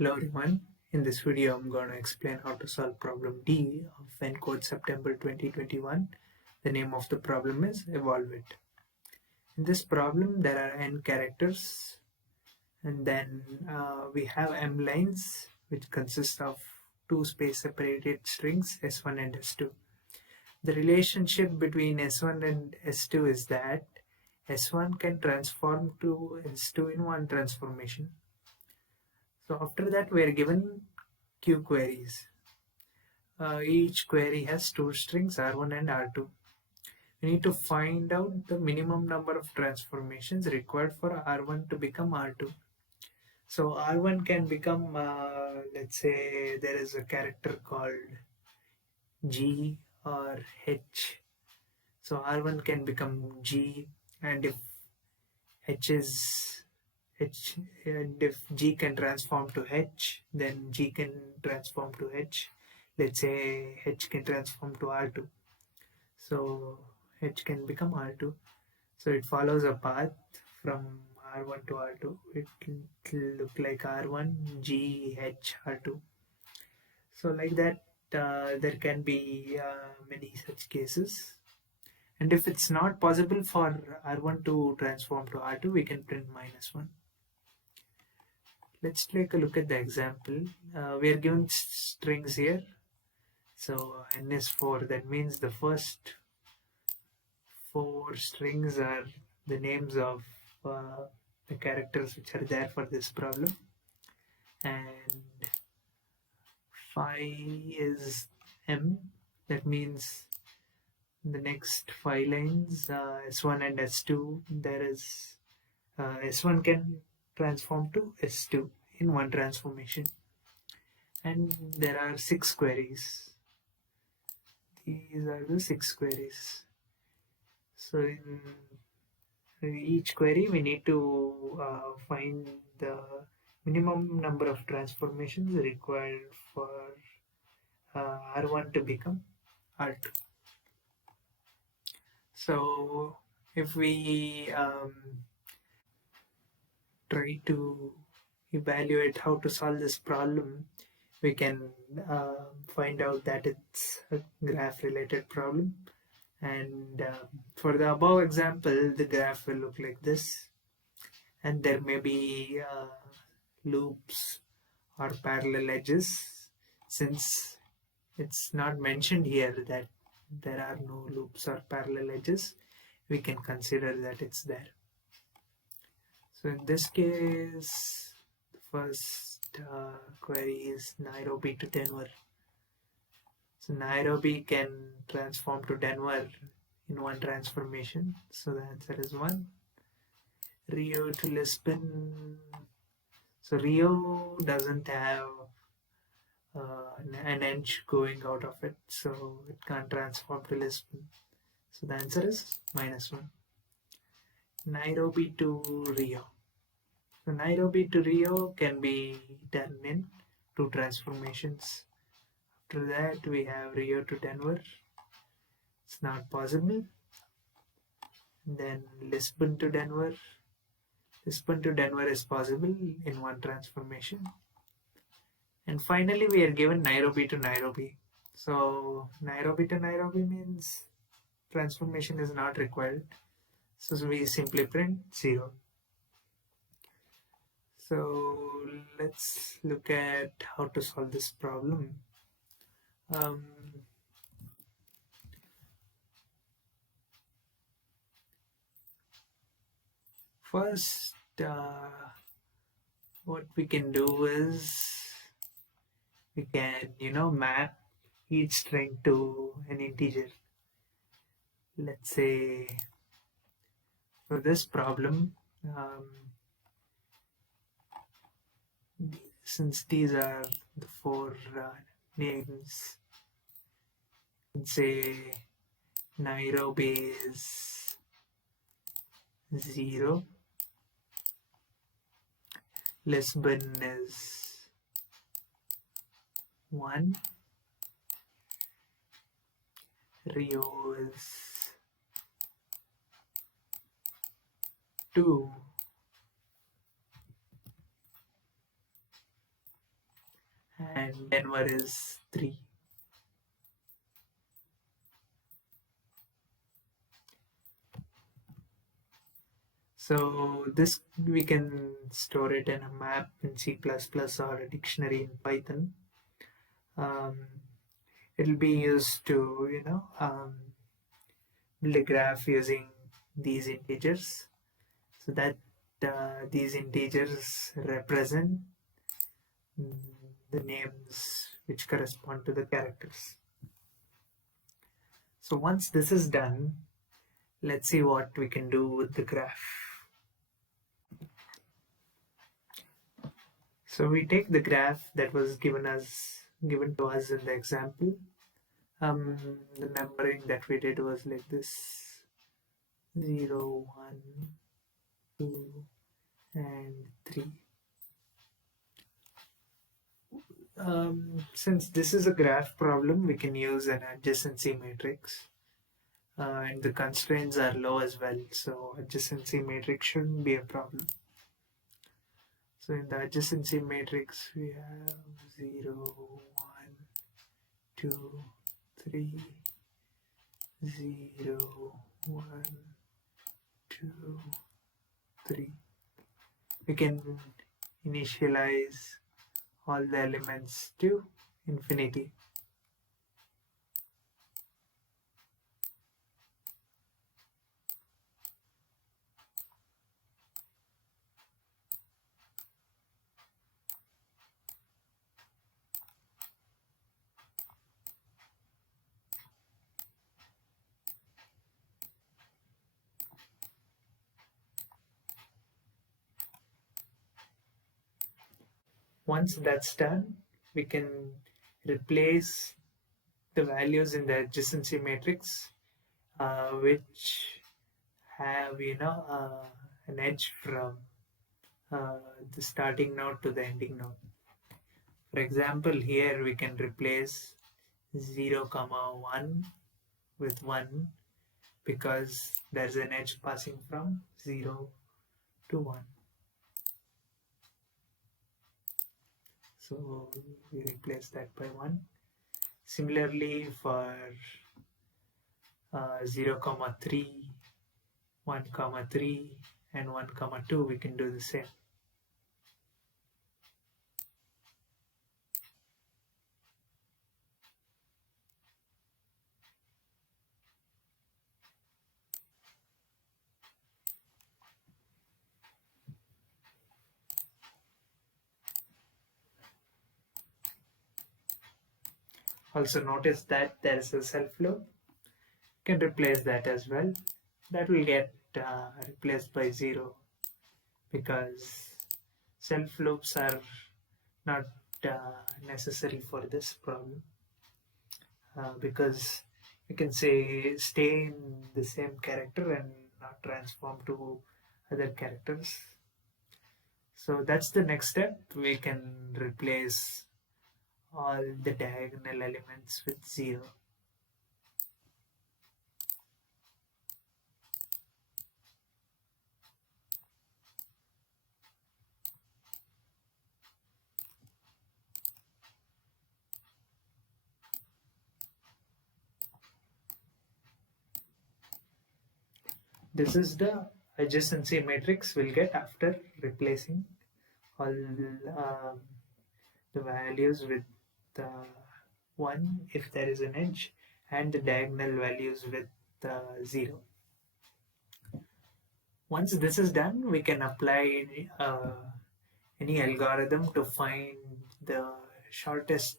Hello everyone. In this video, I'm going to explain how to solve problem D of ENCODE September 2021. The name of the problem is Evolve It. In this problem, there are n characters, and then we have m lines, which consist of two space-separated strings S1 and S2. The relationship between S1 and S2 is that S1 can transform to S2 in one transformation. So after that, we are given Q queries. Each query has two strings R1 and R2. We need to find out the minimum number of transformations required for R1 to become R2. So R1 can become, let's say there is a character called G or H. So R1 can become G, and if H is H, and if G can transform to H, then G can transform to H. Let's say H can transform to R2. So H can become R2. So it follows a path from R1 to R2. It will look like R1, G, H, R2. So like that, there can be many such cases. And if it's not possible for R1 to transform to R2, we can print -1. Let's take a look at the example. We are given strings here. So n is 4. That means the first 4 strings are the names of the characters which are there for this problem. And 5 is m. That means the next 5 lines, S1 and S2, there is S1 can transform to S2 in one transformation, and there are 6 queries. These are the 6 queries. So in each query we need to find the minimum number of transformations required for R1 to become R2. So if we try to evaluate how to solve this problem, we can find out that it's a graph related problem. And for the above example, the graph will look like this, and there may be loops or parallel edges. Since it's not mentioned here that there are no loops or parallel edges, we can consider that it's there. So in this case, the first query is Nairobi to Denver. So Nairobi can transform to Denver in one transformation. So the answer is 1. Rio to Lisbon. So Rio doesn't have an edge going out of it, so it can't transform to Lisbon. So the answer is -1. Nairobi to Rio. So Nairobi to Rio can be done in 2 transformations. After that, we have Rio to Denver. It's not possible. Then Lisbon to Denver. Lisbon to Denver is possible in one transformation. And finally, we are given Nairobi to Nairobi. So Nairobi to Nairobi means transformation is not required. So we simply print 0. So let's look at how to solve this problem. First, what we can do is we can, map each string to an integer. Let's say for this problem, since these are the 4 names, let's say Nairobi is 0, Lisbon is 1, Rio is 2, and Denver is 3. So this we can store it in a map in C++ or a dictionary in Python. It'll be used to, build a graph using these integers, so that these integers represent the names which correspond to the characters. So once this is done, let's see what we can do with the graph. So we take the graph that was given to us in the example. The numbering that we did was like this: 0, 1, 2, and 3. Since this is a graph problem, we can use an adjacency matrix, and the constraints are low as well, so adjacency matrix shouldn't be a problem. So in the adjacency matrix, we have 0, 1, 2, 3, 0, 1, 2, 3. We can initialize all the elements to infinity. Once that's done, we can replace the values in the adjacency matrix which have an edge from the starting node to the ending node. For example, here we can replace 0, 1 with 1 because there's an edge passing from 0 to 1. So we replace that by 1. Similarly, for 0, 3, 1, 3, and 1, 2, we can do the same. Also notice that there is a self loop. You can replace that as well. That will get replaced by 0 because self loops are not necessary for this problem, because you can say stay in the same character and not transform to other characters. So that's the next step. We can replace all the diagonal elements with 0. This is the adjacency matrix we'll get after replacing all the values with 1 if there is an edge, and the diagonal values with 0. Once this is done, we can apply any algorithm to find the shortest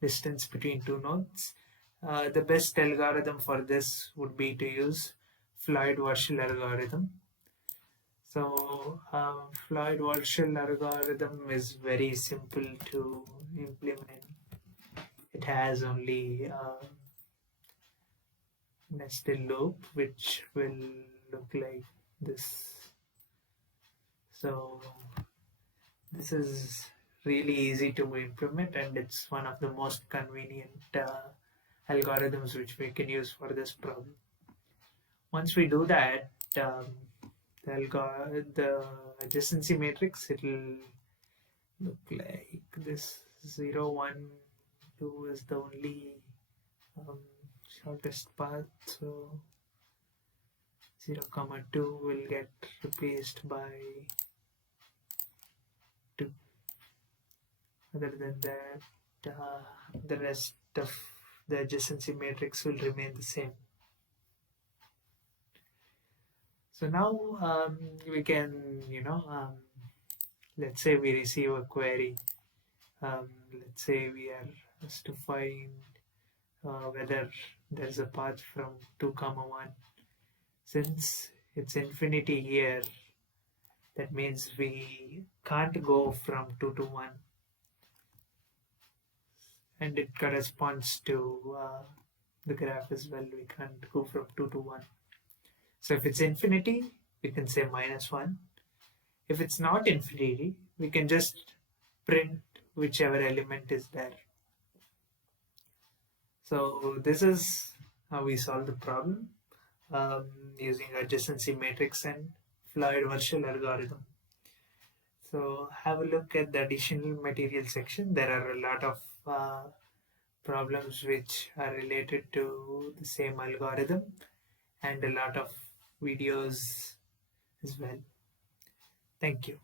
distance between two nodes. The best algorithm for this would be to use Floyd-Warshall algorithm. So Floyd-Warshall algorithm is very simple to implement. It has only nested loop, which will look like this. So this is really easy to implement, and it's one of the most convenient algorithms which we can use for this problem. Once we do that, the adjacency matrix, it will look like this. 0, 1, 2 is the only shortest path, so 0, 2 will get replaced by 2. Other than that, the rest of the adjacency matrix will remain the same. So now we can, let's say we receive a query. Let's say we are asked to find whether there's a path from 2, 1. Since it's infinity here, that means we can't go from 2 to 1. And it corresponds to the graph as well. We can't go from 2 to 1. So if it's infinity, we can say -1. If it's not infinity, we can just print whichever element is there. So this is how we solve the problem using adjacency matrix and Floyd Warshall algorithm. So have a look at the additional material section. There are a lot of problems which are related to the same algorithm and a lot of videos as well. Thank you.